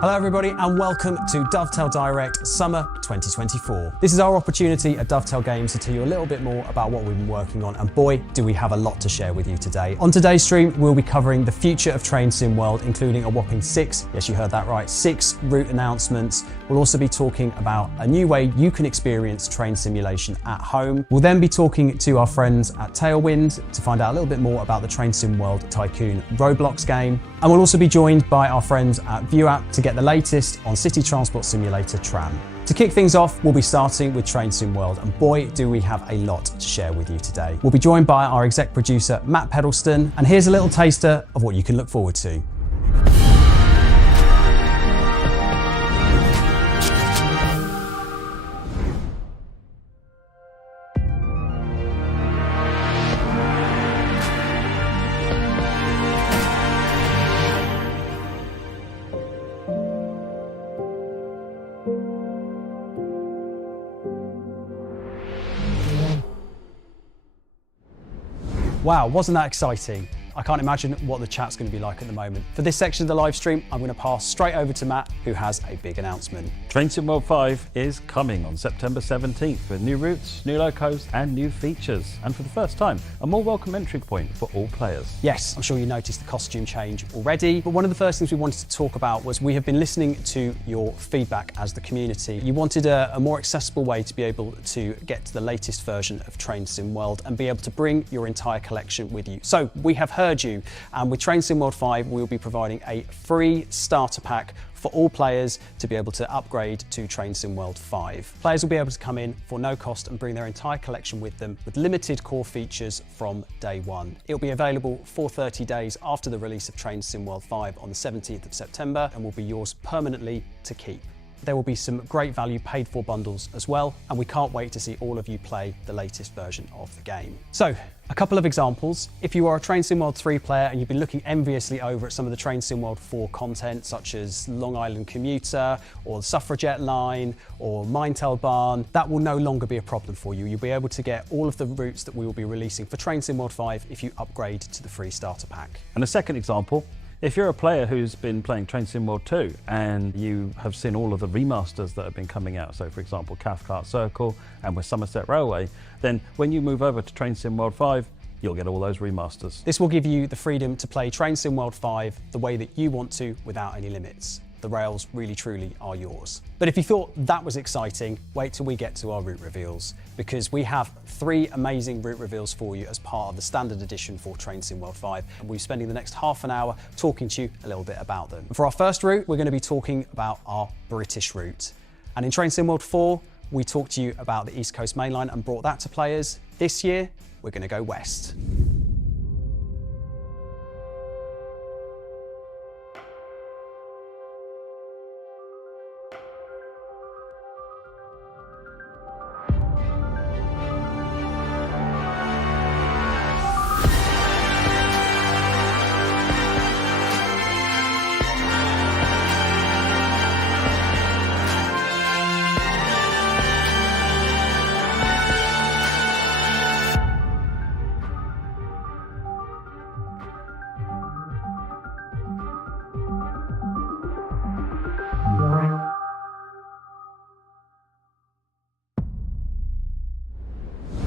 Hello everybody and welcome to Dovetail Direct Summer 2024. This is our opportunity at Dovetail Games to tell you a little bit more about what we've been working on, and boy do we have a lot to share with you today. On today's stream we'll be covering the future of Train Sim World, including a whopping 6, yes you heard that right, 6 route announcements. We'll also be talking about a new way you can experience train simulation at home. We'll then be talking to our friends at Tailwind to find out a little bit more about the Train Sim World Tycoon Roblox game. And we'll also be joined by our friends at ViewApp to get the latest on city transport simulator Tram. To kick things off, we'll be starting with Train Sim World, and boy do we have a lot to share with you today. We'll be joined by our exec producer Matt Pedleston, and here's a little taster of what you can look forward to. Wow, wasn't that exciting? I can't imagine what the chat's going to be like at the moment. For this section of the live stream, I'm going to pass straight over to Matt, who has a big announcement. Train Sim World 5 is coming on September 17th with new routes, new locos and new features. And for the first time, a more welcome entry point for all players. Yes, I'm sure you noticed the costume change already, but one of the first things we wanted to talk about was we have been listening to your feedback as the community. You wanted a more accessible way to be able to get to the latest version of Train Sim World and be able to bring your entire collection with you. So we have heard you, and with Train Sim World 5 we will be providing a free starter pack for all players to be able to upgrade to Train Sim World 5. Players will be able to come in for no cost and bring their entire collection with them with limited core features from day one. It'll be available for 30 days after the release of Train Sim World 5 on the 17th of September and will be yours permanently to keep. There will be some great value paid for bundles as well, and we can't wait to see all of you play the latest version of the game. So, a couple of examples. If you are a Train Sim World 3 player and you've been looking enviously over at some of the Train Sim World 4 content, such as Long Island Commuter, or the Suffragette Line, or Kinzigtalbahn, that will no longer be a problem for you. You'll be able to get all of the routes that we will be releasing for Train Sim World 5 if you upgrade to the free starter pack. And a second example, if you're a player who's been playing Train Sim World 2 and you have seen all of the remasters that have been coming out, so for example Cathcart Circle and with Somerset Railway, then when you move over to Train Sim World 5, you'll get all those remasters. This will give you the freedom to play Train Sim World 5 the way that you want to without any limits. The rails really truly are yours. But if you thought that was exciting, wait till we get to our route reveals, because we have 3 amazing route reveals for you as part of the standard edition for Train Sim World 5, and we'll be spending the next half an hour talking to you a little bit about them. And for our first route, we're going to be talking about our British route. And in Train Sim World 4, we talked to you about the East Coast Main Line and brought that to players. This year, we're going to go west.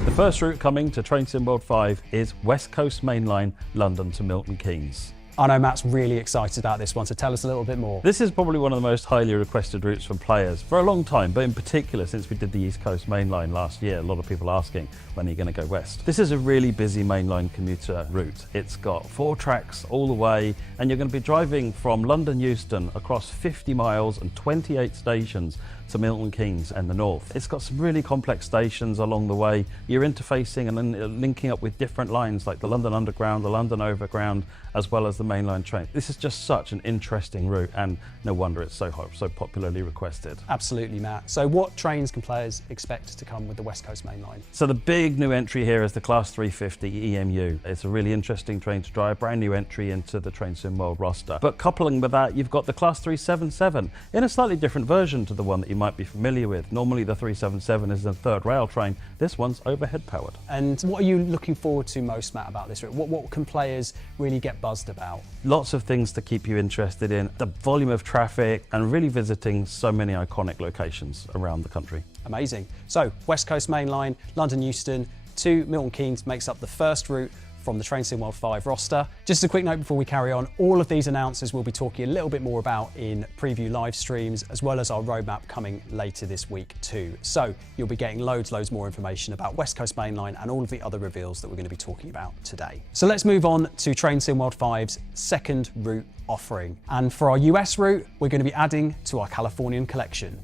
The first route coming to Train Sim World 5 is West Coast Main Line, London to Milton Keynes. I know Matt's really excited about this one, so tell us a little bit more. This is probably one of the most highly requested routes from players for a long time, but in particular since we did the East Coast Main Line last year, a lot of people asking when are you going to go west. This is a really busy mainline commuter route. It's got 4 tracks all the way, and you're going to be driving from London Euston across 50 miles and 28 stations to Milton Keynes and the north. It's got some really complex stations along the way. You're interfacing and then linking up with different lines like the London Underground, the London Overground, as well as the mainline train. This is just such an interesting route, and no wonder it's so popularly requested. Absolutely, Matt. So what trains can players expect to come with the West Coast Main Line? So the big new entry here is the Class 350 EMU. It's a really interesting train to drive, brand new entry into the Train Sim World roster. But coupling with that, you've got the Class 377 in a slightly different version to the one that you might be familiar with. Normally the 377 is a third rail train. This one's overhead powered. And what are you looking forward to most, Matt, about this route? What can players really get buzzed about? Lots of things to keep you interested in, the volume of traffic, and really visiting so many iconic locations around the country. Amazing. So West Coast Main Line, London Euston to Milton Keynes makes up the first route from the Train Sim World 5 roster. Just a quick note before we carry on, all of these announcements we'll be talking a little bit more about in preview live streams, as well as our roadmap coming later this week too. So you'll be getting loads more information about West Coast Main Line and all of the other reveals that we're going to be talking about today. So let's move on to Train Sim World 5's second route offering. And for our US route, we're going to be adding to our Californian collection.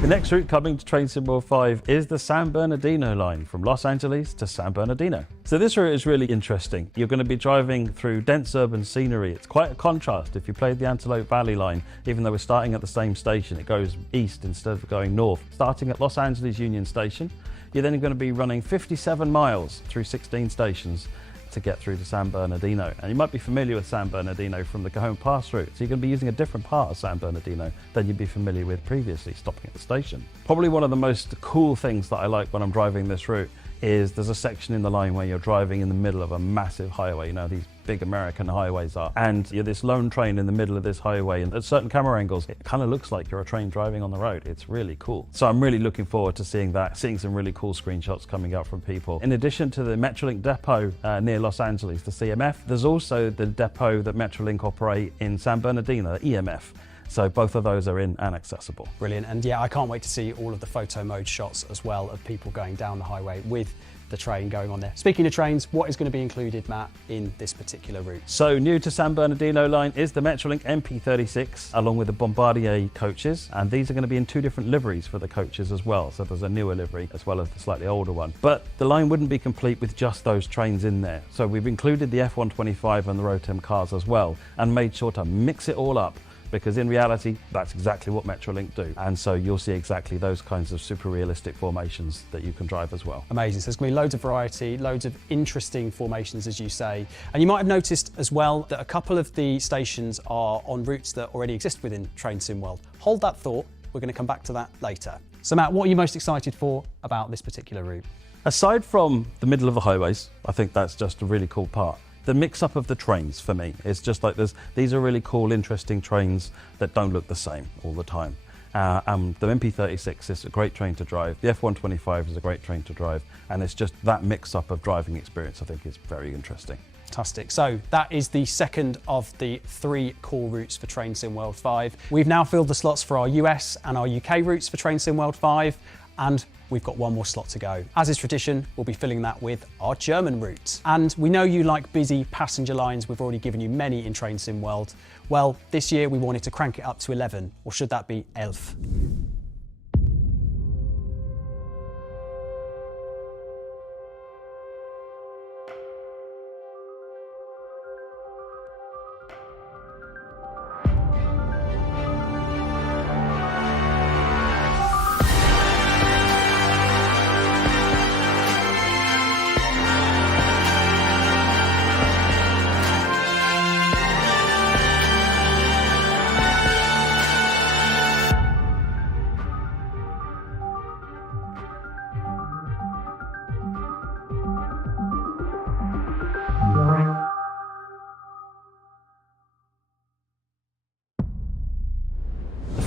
The next route coming to Train Sim World 5 is the San Bernardino line from Los Angeles to San Bernardino. So this route is really interesting. You're going to be driving through dense urban scenery. It's quite a contrast. If you played the Antelope Valley line, even though we're starting at the same station, it goes east instead of going north. Starting at Los Angeles Union Station, you're then going to be running 57 miles through 16 stations to get through to San Bernardino. And you might be familiar with San Bernardino from the Cajon Pass route, so you're going to be using a different part of San Bernardino than you'd be familiar with previously, stopping at the station. Probably one of the most cool things that I like when I'm driving this route is there's a section in the line where you're driving in the middle of a massive highway, you know, these big American highways are, and you're this lone train in the middle of this highway, and at certain camera angles it kind of looks like you're a train driving on the road. It's really cool. So I'm really looking forward to seeing that, seeing some really cool screenshots coming out from people. In addition to the Metrolink depot near Los Angeles, the CMF, there's also the depot that Metrolink operate in San Bernardino, the EMF. So both of those are in and accessible. Brilliant. And yeah, I can't wait to see all of the photo mode shots as well of people going down the highway with the train going on there. Speaking of trains, what is going to be included, Matt, in this particular route? So new to San Bernardino line is the Metrolink MP36 along with the Bombardier coaches, and these are going to be in two different liveries for the coaches as well. So there's a newer livery as well as the slightly older one. But the line wouldn't be complete with just those trains in there. So we've included the F125 and the Rotem cars as well, and made sure to mix it all up, because in reality, that's exactly what Metrolink do. And so you'll see exactly those kinds of super realistic formations that you can drive as well. Amazing. So there's going to be loads of variety, loads of interesting formations, as you say. And you might have noticed as well that a couple of the stations are on routes that already exist within Train Sim World. Hold that thought. We're going to come back to that later. So Matt, what are you most excited for about this particular route? Aside from the middle of the highways, I think that's just a really cool part. The mix-up of the trains for me, it's just like these are really cool, interesting trains that don't look the same all the time. The MP36 is a great train to drive, the F125 is a great train to drive, and it's just that mix-up of driving experience I think is very interesting. Fantastic. So that is the second of the three core routes for Train Sim World 5. We've now filled the slots for our US and our UK routes for Train Sim World 5, and we've got one more slot to go. As is tradition, we'll be filling that with our German route. And we know you like busy passenger lines. We've already given you many in Train Sim World. Well, this year we wanted to crank it up to 11, or should that be 11?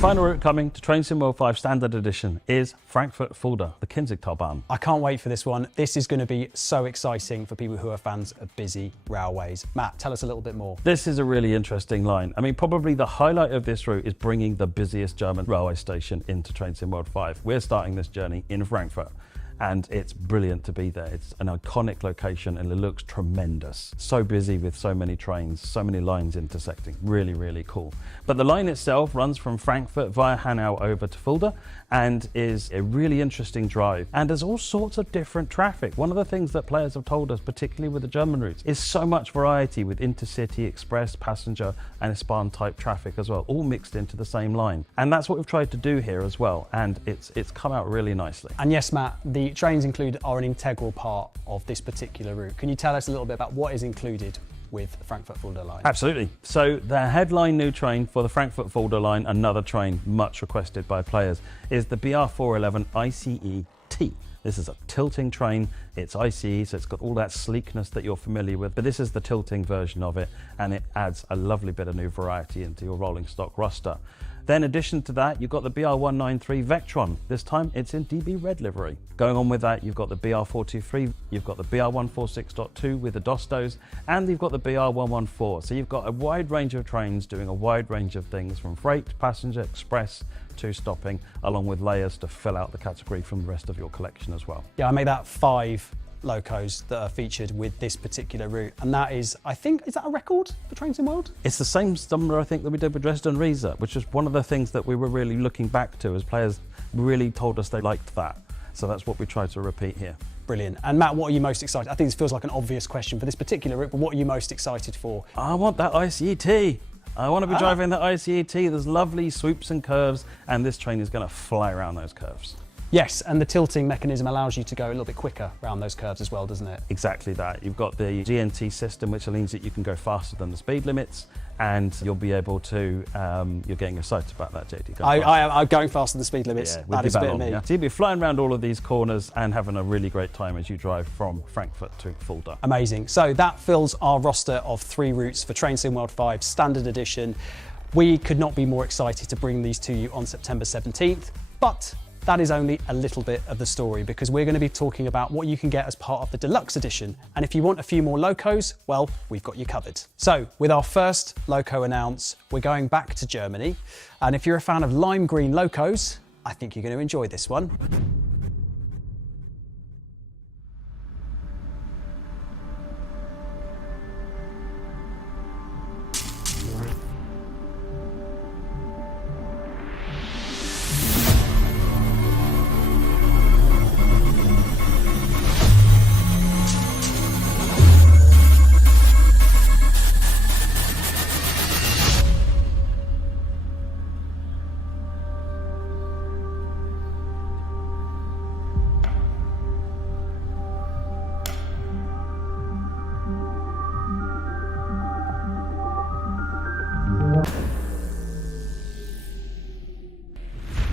final route coming to Train Sim World 5 Standard Edition is FrankfurtFulda, the Kinzigtalbahn. I can't wait for this one. This is going to be so exciting for people who are fans of busy railways. Matt, tell us a little bit more. This is a really interesting line. I mean, probably the highlight of this route is bringing the busiest German railway station into Train Sim World 5. We're starting this journey in Frankfurt, and it's brilliant to be there. It's an iconic location and it looks tremendous. So busy with so many trains, so many lines intersecting. Really, really cool. But the line itself runs from Frankfurt via Hanau over to Fulda and is a really interesting drive. And there's all sorts of different traffic. One of the things that players have told us, particularly with the German routes, is so much variety with intercity, express, passenger and S-Bahn type traffic as well, all mixed into the same line. And that's what we've tried to do here as well. And it's come out really nicely. And yes, Matt, the trains included are an integral part of this particular route. Can you tell us a little bit about what is included with the Frankfurt-Fulda line? Absolutely. So the headline new train for the Frankfurt-Fulda line, another train much requested by players, is the BR411 ICE-T. This is a tilting train. It's ICE, so it's got all that sleekness that you're familiar with, but this is the tilting version of it, and it adds a lovely bit of new variety into your rolling stock roster. Then in addition to that, you've got the BR193 Vectron. This time it's in DB red livery. Going on with that, you've got the BR423, you've got the BR146.2 with the Dostos, and you've got the BR114. So you've got a wide range of trains doing a wide range of things from freight, passenger, express, to stopping, along with layers to fill out the category from the rest of your collection as well. Yeah, I made that 5 locos that are featured with this particular route, and that is, I think, is that a record for Train Sim World? It's the same number, I think, that we did with Dresden Riese, which is one of the things that we were really looking back to as players really told us they liked that. So that's what we tried to repeat here. Brilliant. And Matt, what are you most excited? I think this feels like an obvious question for this particular route, but what are you most excited for? I want that ICE-T. I want to be driving that ICE-T. There's lovely swoops and curves, and this train is going to fly around those curves. Yes, and the tilting mechanism allows you to go a little bit quicker around those curves as well, doesn't it? Exactly that. You've got the GNT system, which means that you can go faster than the speed limits, and you'll be able to, you're getting excited about that, JD. I'm going faster than the speed limits. Yeah, that is a bit of me. Yeah. So you'll be flying around all of these corners and having a really great time as you drive from Frankfurt to Fulda. Amazing. So that fills our roster of 3 routes for Train Sim World 5 Standard Edition. We could not be more excited to bring these to you on September 17th, but that is only a little bit of the story, because we're going to be talking about what you can get as part of the deluxe edition. And if you want a few more locos, well, we've got you covered. So with our first loco announce, we're going back to Germany. And if you're a fan of lime green locos, I think you're going to enjoy this one.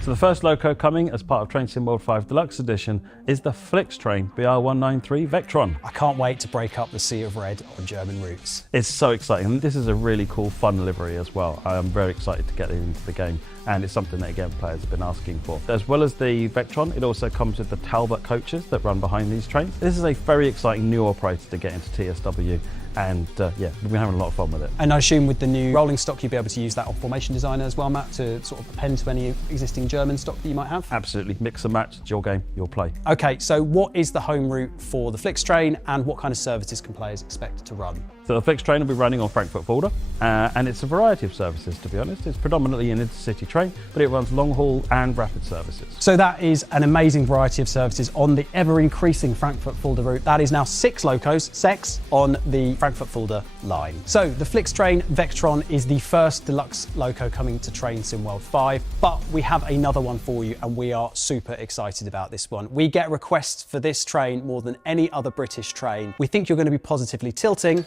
So the first loco coming as part of Train Sim World 5 Deluxe Edition is the FlixTrain Br193 Vectron. I can't wait to break up the sea of red on German routes. It's so exciting. This is a really cool, fun livery as well. I am very excited to get it into the game, and it's something that, again, players have been asking for. As well as the Vectron, it also comes with the Talbot coaches that run behind these trains. This is a very exciting new operator to get into TSW, and yeah, we've been having a lot of fun with it. And I assume with the new rolling stock, you'll be able to use that on Formation Designer as well, Matt, to sort of append to any existing German stock that you might have? Absolutely. Mix and match. It's your game, your play. Okay, so what is the home route for the FlixTrain, and what kind of services can players expect to run? So the FlixTrain will be running on FrankfurtFulda, and it's a variety of services, to be honest. It's predominantly an intercity train, but it runs long haul and rapid services. So that is an amazing variety of services on the ever-increasing FrankfurtFulda route. That is now 6 locos, 6 on the FrankfurtFulda line. So the FlixTrain Vectron is the first deluxe loco coming to Train Sim World 5, but we have another one for you, and we are super excited about this one. We get requests for this train more than any other British train. We think you're going to be positively tilting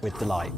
with delight.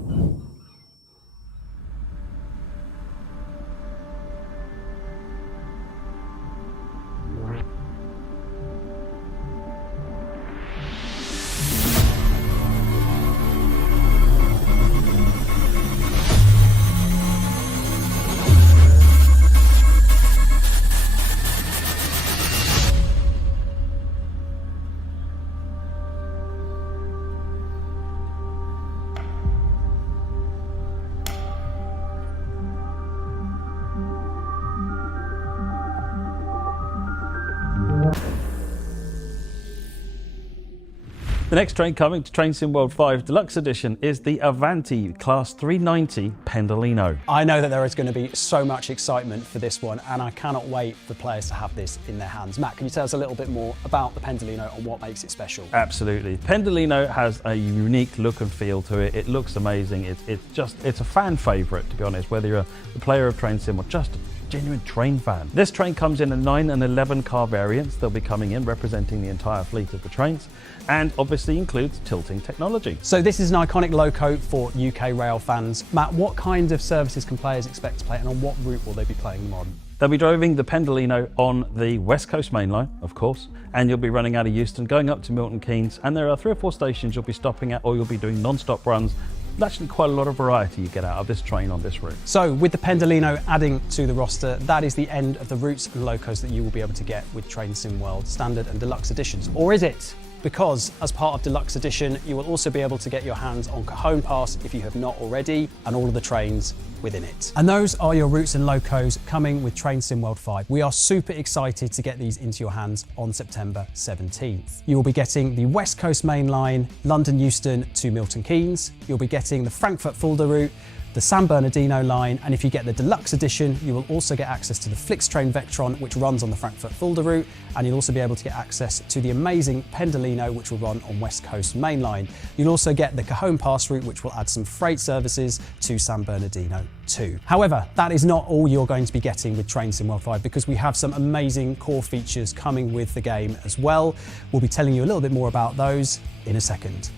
The next train coming to Train Sim World 5 Deluxe Edition is the Avanti Class 390 Pendolino. I know that there is going to be so much excitement for this one, and I cannot wait for players to have this in their hands. Matt, can you tell us a little bit more about the Pendolino and what makes it special? Absolutely. Pendolino has a unique look and feel to it. It looks amazing. It's a fan favourite, to be honest, whether you're a player of Train Sim or just a genuine train fan. This train comes in a 9 and 11 car variants. They'll be coming in representing the entire fleet of the trains, and obviously includes tilting technology. So this is an iconic loco for UK rail fans. Matt, what kind of services can players expect to play, and on what route will they be playing them on? They'll be driving the Pendolino on the West Coast Main Line, of course, and you'll be running out of Euston, going up to Milton Keynes, and there are 3 or 4 stations you'll be stopping at, or you'll be doing non-stop runs. Actually quite a lot of variety you get out of this train on this route. So with the Pendolino adding to the roster, that is the end of the routes and locos that you will be able to get with Train Sim World Standard and Deluxe Editions. Or is it? Because as part of Deluxe Edition, you will also be able to get your hands on Cajon Pass if you have not already, and all of the trains within it. And those are your routes and locos coming with Train Sim World 5. We are super excited to get these into your hands on September 17th. You will be getting the West Coast Main Line, London Euston to Milton Keynes. You'll be getting the Frankfurt-Fulda route, the San Bernardino line, and if you get the Deluxe Edition, you will also get access to the FlixTrain Vectron, which runs on the Frankfurt-Fulda route, and you'll also be able to get access to the amazing Pendolino, which will run on West Coast Main Line. You'll also get the Cajon Pass route, which will add some freight services to San Bernardino too. However, that is not all you're going to be getting with Train Sim World 5, because we have some amazing core features coming with the game as well. We'll be telling you a little bit more about those in a second.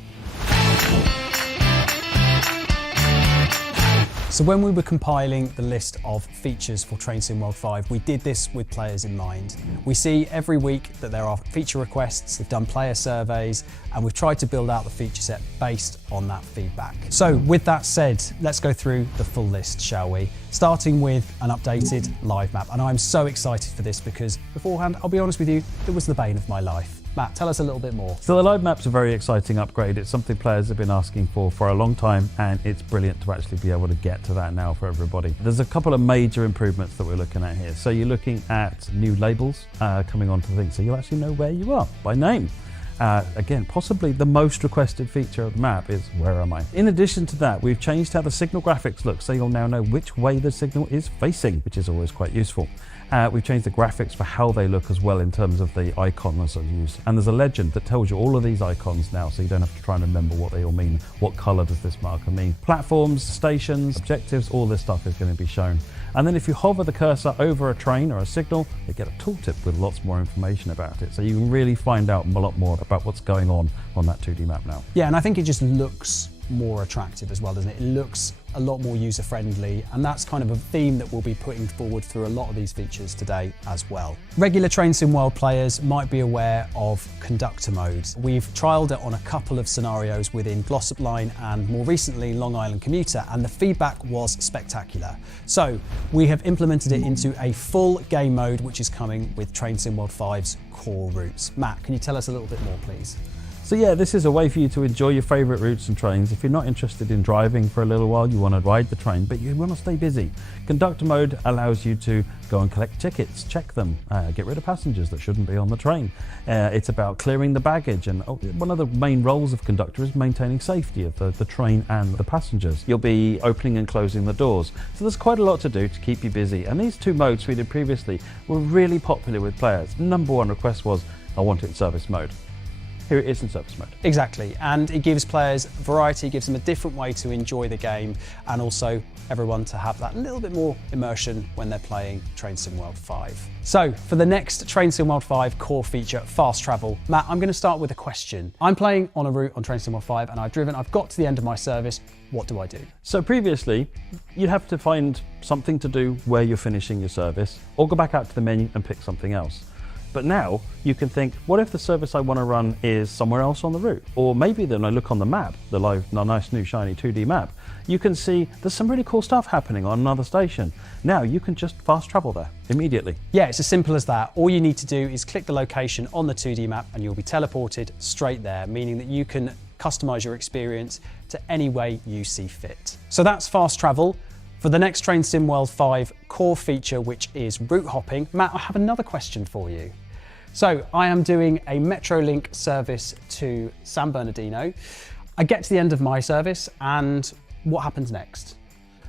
So when we were compiling the list of features for Train Sim World 5, we did this with players in mind. We see every week that there are feature requests, they've done player surveys, and we've tried to build out the feature set based on that feedback. So with that said, let's go through the full list, shall we? Starting with an updated live map. And I'm so excited for this because beforehand, I'll be honest with you, it was the bane of my life. Matt, tell us a little bit more. So the live map's a very exciting upgrade. It's something players have been asking for a long time, and it's brilliant to actually be able to get to that now for everybody. There's a couple of major improvements that we're looking at here. So you're looking at new labels coming onto the thing, so you'll actually know where you are by name. Again, possibly the most requested feature of the map is where am I? In addition to that, we've changed how the signal graphics look, so you'll now know which way the signal is facing, which is always quite useful. We've changed the graphics for how they look as well in terms of the icons that are used. And there's a legend that tells you all of these icons now, so you don't have to try and remember what they all mean. What colour does this marker mean? Platforms, stations, objectives, all this stuff is going to be shown. And then if you hover the cursor over a train or a signal, you get a tooltip with lots more information about it. So you can really find out a lot more about what's going on that 2D map now. Yeah, and I think it just looks more attractive as well, doesn't it? It looks a lot more user-friendly, and that's kind of a theme that we'll be putting forward through a lot of these features today as well. Regular Train Sim World players might be aware of conductor mode. We've trialled it on a couple of scenarios within Glossop Line and more recently Long Island Commuter, and the feedback was spectacular. So we have implemented it into a full game mode, which is coming with Train Sim World 5's core routes. Matt, can you tell us a little bit more, please? So yeah, this is a way for you to enjoy your favourite routes and trains. If you're not interested in driving for a little while, you want to ride the train, but you want to stay busy. Conductor mode allows you to go and collect tickets, check them, get rid of passengers that shouldn't be on the train. It's about clearing the baggage, and one of the main roles of conductor is maintaining safety of the train and the passengers. You'll be opening and closing the doors. So there's quite a lot to do to keep you busy. And these 2 modes we did previously were really popular with players. #1 request was, I want it in service mode. Here it is in service mode. Exactly, and it gives players variety, gives them a different way to enjoy the game, and also everyone to have that little bit more immersion when they're playing Train Sim World 5. So for the next Train Sim World 5 core feature, fast travel, Matt, I'm going to start with a question. I'm playing on a route on Train Sim World 5 and I've got to the end of my service. What do I do? So previously, you'd have to find something to do where you're finishing your service, or go back out to the menu and pick something else. But now you can think, what if the service I want to run is somewhere else on the route? Or maybe then I look on the map, the nice new shiny 2D map, you can see there's some really cool stuff happening on another station. Now you can just fast travel there immediately. Yeah, it's as simple as that. All you need to do is click the location on the 2D map and you'll be teleported straight there, meaning that you can customize your experience to any way you see fit. So that's fast travel. For the next Train Sim World 5 core feature, which is route hopping, Matt, I have another question for you. So I am doing a Metrolink service to San Bernardino. I get to the end of my service, and what happens next?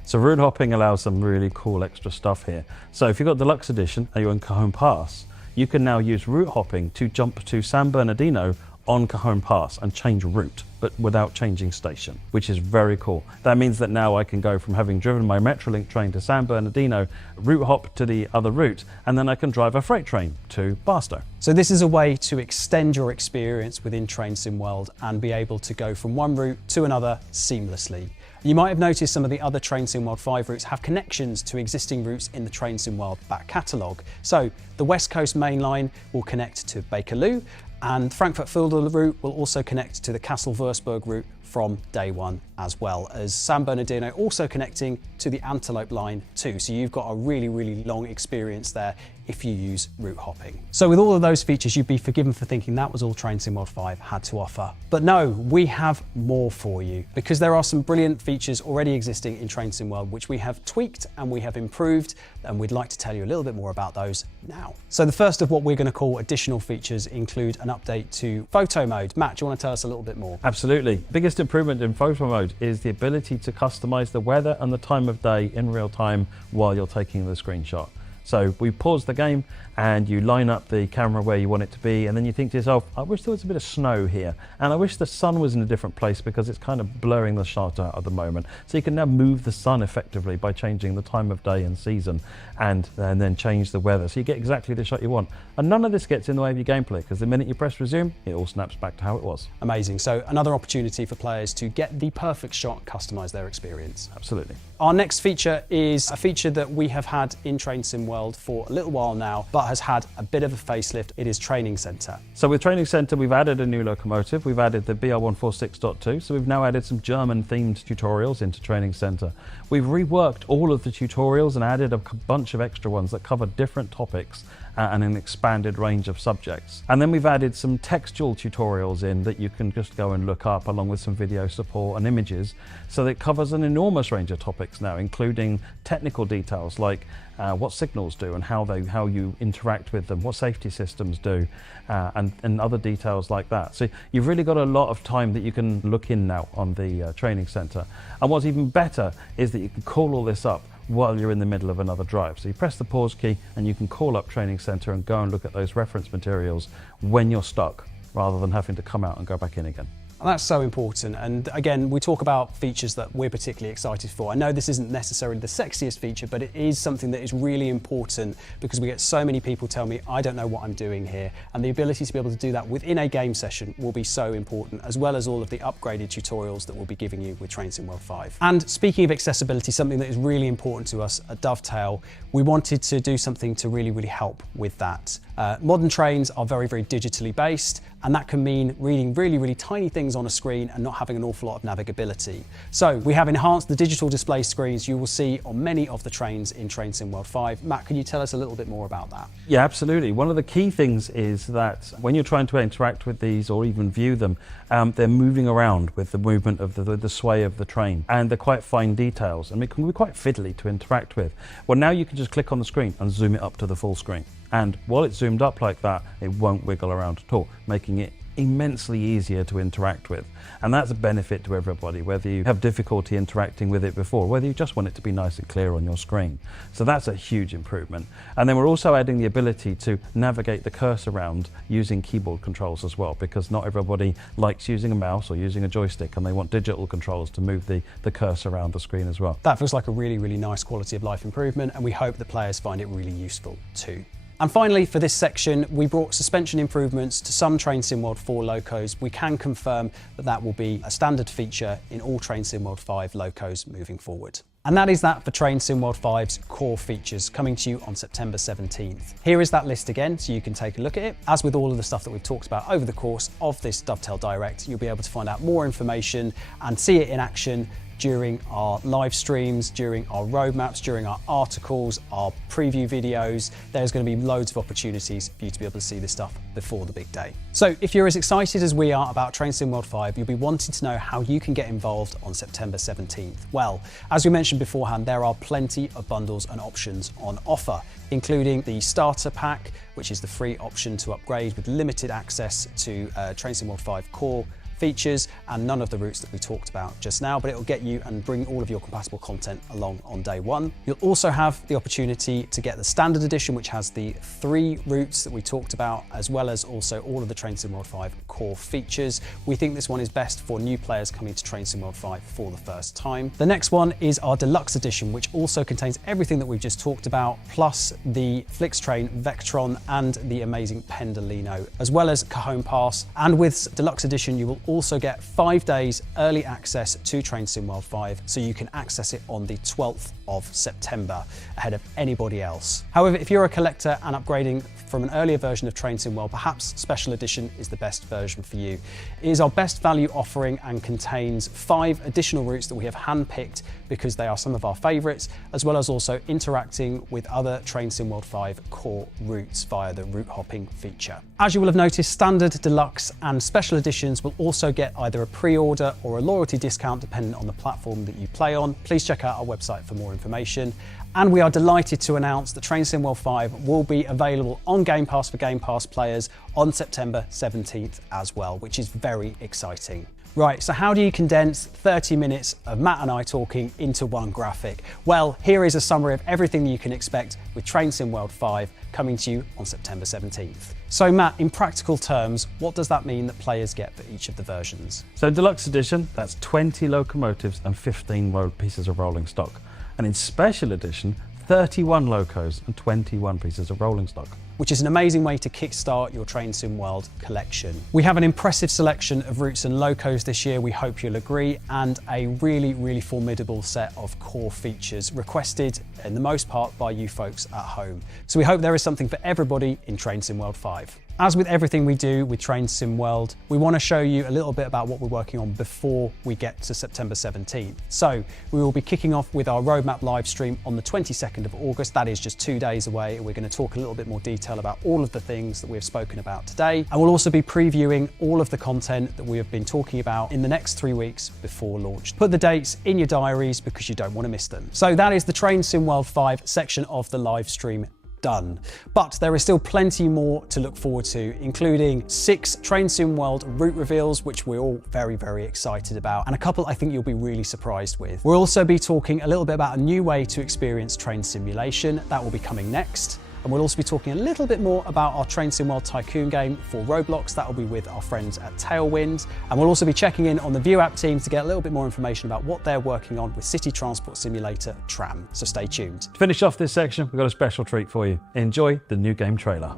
So route hopping allows some really cool extra stuff here. So if you've got Deluxe Edition and you're in Cajon Pass, you can now use route hopping to jump to San Bernardino on Cajon Pass and change route, but without changing station, which is very cool. That means that now I can go from having driven my Metrolink train to San Bernardino, route hop to the other route, and then I can drive a freight train to Barstow. So this is a way to extend your experience within Train Sim World and be able to go from one route to another seamlessly. You might have noticed some of the other Train Sim World 5 routes have connections to existing routes in the Train Sim World back catalogue. So the West Coast main line will connect to Bakerloo, and Frankfurt-Fulda route will also connect to the Kassel-Würzburg route from day one, as well as San Bernardino also connecting to the Antelope line too. So you've got a really, really long experience there if you use route hopping. So with all of those features, you'd be forgiven for thinking that was all Train Sim World 5 had to offer. But no, we have more for you, because there are some brilliant features already existing in Train Sim World which we have tweaked and we have improved, and we'd like to tell you a little bit more about those now. So the first of what we're going to call additional features include an update to photo mode. Matt, do you want to tell us a little bit more? Absolutely. Biggest improvement in photo mode is the ability to customize the weather and the time of day in real time while you're taking the screenshot. So we pause the game and you line up the camera where you want it to be, and then you think to yourself, I wish there was a bit of snow here, and I wish the sun was in a different place because it's kind of blurring the shot out at the moment. So you can now move the sun effectively by changing the time of day and season, and then change the weather. So you get exactly the shot you want. And none of this gets in the way of your gameplay, because the minute you press resume, it all snaps back to how it was. Amazing. So another opportunity for players to get the perfect shot, customize their experience. Absolutely. Our next feature is a feature that we have had in Train Sim World for a little while now, but has had a bit of a facelift. It is Training Centre. So with Training Centre, we've added a new locomotive. We've added the BR146.2, so we've now added some German-themed tutorials into Training Centre. We've reworked all of the tutorials and added a bunch of extra ones that cover different topics and an expanded range of subjects. And then we've added some textual tutorials in that you can just go and look up, along with some video support and images. So that it covers an enormous range of topics now, including technical details like what signals do and how you interact with them, what safety systems do, and other details like that. So you've really got a lot of time that you can look in now on the Training Centre. And what's even better is that you can call all this up while you're in the middle of another drive. So you press the pause key and you can call up Training Centre and go and look at those reference materials when you're stuck, rather than having to come out and go back in again. And that's so important. And again, we talk about features that we're particularly excited for. I know this isn't necessarily the sexiest feature, but it is something that is really important, because we get so many people tell me, I don't know what I'm doing here. And the ability to be able to do that within a game session will be so important, as well as all of the upgraded tutorials that we'll be giving you with Train Sim World 5. And speaking of accessibility, something that is really important to us at Dovetail, we wanted to do something to really, really help with that. Modern trains are very, very digitally based, and that can mean reading really, really tiny things on a screen and not having an awful lot of navigability. So we have enhanced the digital display screens you will see on many of the trains in Train Sim World 5. Matt, can you tell us a little bit more about that? Yeah, absolutely. One of the key things is that when you're trying to interact with these or even view them, they're moving around with the movement of the sway of the train, and they're quite fine details, and it can be quite fiddly to interact with. Well, now you can just click on the screen and zoom it up to the full screen. And while it's zoomed up like that, it won't wiggle around at all, making it immensely easier to interact with. And that's a benefit to everybody, whether you have difficulty interacting with it before, whether you just want it to be nice and clear on your screen. So that's a huge improvement. And then we're also adding the ability to navigate the cursor around using keyboard controls as well, because not everybody likes using a mouse or using a joystick, and they want digital controls to move the cursor around the screen as well. That feels like a really, really nice quality of life improvement, and we hope the players find it really useful too. And finally, for this section, we brought suspension improvements to some Train Sim World 4 locos. We can confirm that that will be a standard feature in all Train Sim World 5 locos moving forward. And that is that for Train Sim World 5's core features, coming to you on September 17th. Here is that list again, so you can take a look at it. As with all of the stuff that we've talked about over the course of this Dovetail Direct, you'll be able to find out more information and see it in action during our live streams, during our roadmaps, during our articles, our preview videos. There's going to be loads of opportunities for you to be able to see this stuff before the big day. So if you're as excited as we are about Train Sim World 5, you'll be wanting to know how you can get involved on September 17th. Well, as we mentioned beforehand, there are plenty of bundles and options on offer, including the starter pack, which is the free option to upgrade with limited access to Train Sim World 5 core features and none of the routes that we talked about just now, but it will get you and bring all of your compatible content along on day one. You'll also have the opportunity to get the standard edition, which has the 3 routes that we talked about, as well as also all of the Train Sim World 5 core features. We think this one is best for new players coming to Train Sim World 5 for the first time. The next one is our deluxe edition, which also contains everything that we've just talked about, plus the FlixTrain Vectron and the amazing Pendolino, as well as Cajon Pass. And with deluxe edition, you will also get 5 days early access to Train Sim World 5, so you can access it on the 12th of September ahead of anybody else. However, if you're a collector and upgrading from an earlier version of Train Sim World, perhaps Special Edition is the best version for you. It is our best value offering and contains 5 additional routes that we have handpicked because they are some of our favourites, as well as also interacting with other Train Sim World 5 core routes via the route hopping feature. As you will have noticed, Standard, Deluxe and Special Editions will also get either a pre-order or a loyalty discount depending on the platform that you play on. Please check out our website for more information. And we are delighted to announce that Train Sim World 5 will be available on Game Pass for Game Pass players on September 17th as well, which is very exciting. Right, so how do you condense 30 minutes of Matt and I talking into one graphic? Well, here is a summary of everything you can expect with Train Sim World 5 coming to you on September 17th. So Matt, in practical terms, what does that mean that players get for each of the versions? So Deluxe Edition, that's 20 locomotives and 15 pieces of rolling stock. And in Special Edition, 31 locos and 21 pieces of rolling stock, which is an amazing way to kickstart your Train Sim World collection. We have an impressive selection of routes and locos this year, we hope you'll agree, and a really formidable set of core features requested in the most part by you folks at home. So we hope there is something for everybody in Train Sim World 5. As with everything we do with Train Sim World, we want to show you a little bit about what we're working on before we get to September 17th. So we will be kicking off with our roadmap live stream on the 22nd of August. That is just 2 days away. We're going to talk a little bit more detail about all of the things that we've spoken about today. And we'll also be previewing all of the content that we have been talking about in the next 3 weeks before launch. Put the dates in your diaries because you don't want to miss them. So that is the Train Sim World 5 section of the live stream done. But there is still plenty more to look forward to, including 6 Train Sim World route reveals, which we're all very excited about, and a couple I think you'll be really surprised with. We'll also be talking a little bit about a new way to experience train simulation. That will be coming next. And we'll also be talking a little bit more about our Train Sim World Tycoon game for Roblox. That will be with our friends at Tailwind. And we'll also be checking in on the View app team to get a little bit more information about what they're working on with city transport simulator Tram. So stay tuned. To finish off this section, we've got a special treat for you. Enjoy the new game trailer.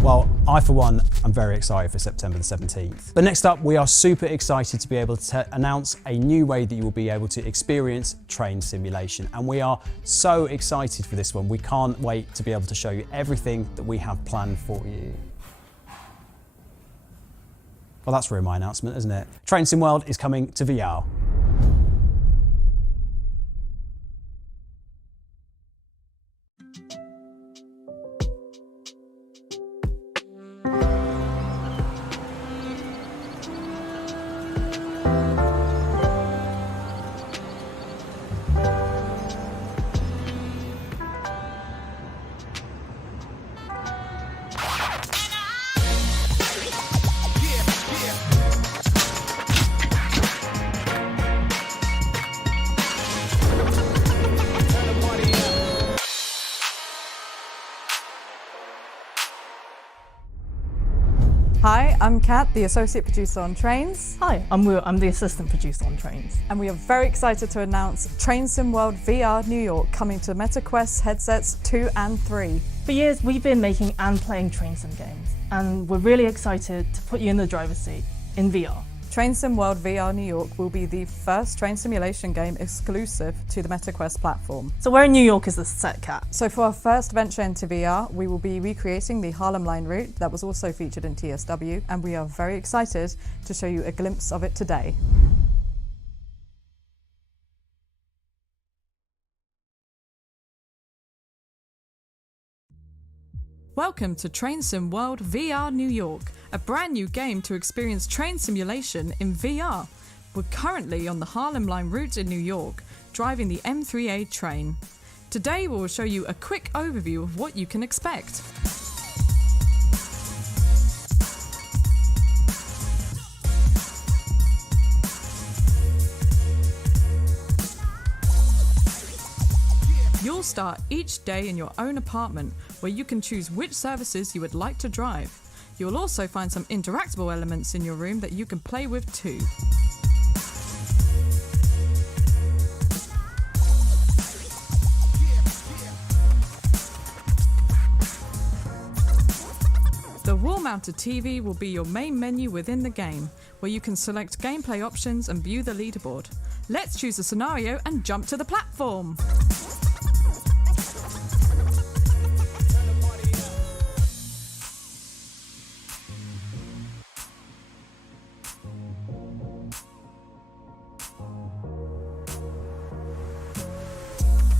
Well, I for one, I'm very excited for September the 17th. But next up, we are super excited to be able to announce a new way that you will be able to experience train simulation. And we are so excited for this one. We can't wait to be able to show you everything that we have planned for you. Well, that's really my announcement, isn't it? Train Sim World is coming to VR. Hi, I'm Kat, the Associate Producer on Trains. Hi, I'm Will, I'm the Assistant Producer on Trains. And we are very excited to announce Train Sim World VR New York coming to MetaQuest headsets 2 and 3. For years, we've been making and playing train sim games, and we're really excited to put you in the driver's seat in VR. Train Sim World VR New York will be the first train simulation game exclusive to the MetaQuest platform. So where in New York is this set, Kat? So for our first venture into VR, we will be recreating the Harlem Line route that was also featured in TSW, and we are very excited to show you a glimpse of it today. Welcome to Train Sim World VR New York, a brand new game to experience train simulation in VR. We're currently on the Harlem Line route in New York, driving the M3A train. Today we will show you a quick overview of what you can expect. You'll start each day in your own apartment, where you can choose which services you would like to drive. You'll also find some interactable elements in your room that you can play with too. The wall-mounted TV will be your main menu within the game, where you can select gameplay options and view the leaderboard. Let's choose a scenario and jump to the platform.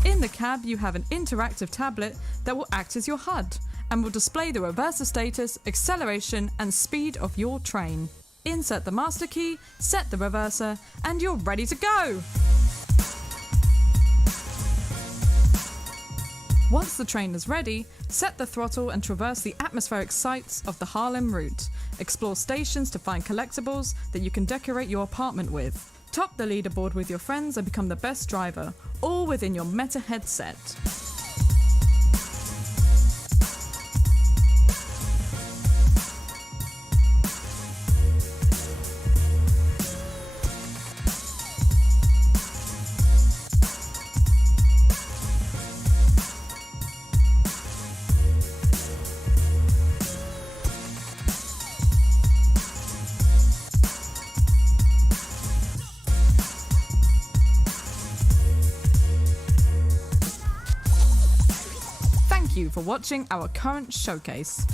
In the cab, you have an interactive tablet that will act as your HUD and will display the reverser status, acceleration and speed of your train. Insert the master key, set the reverser, and you're ready to go! Once the train is ready, set the throttle and traverse the atmospheric sights of the Harlem route. Explore stations to find collectibles that you can decorate your apartment with. Top the leaderboard with your friends and become the best driver, all within your Meta headset. Thank you for watching our current showcase.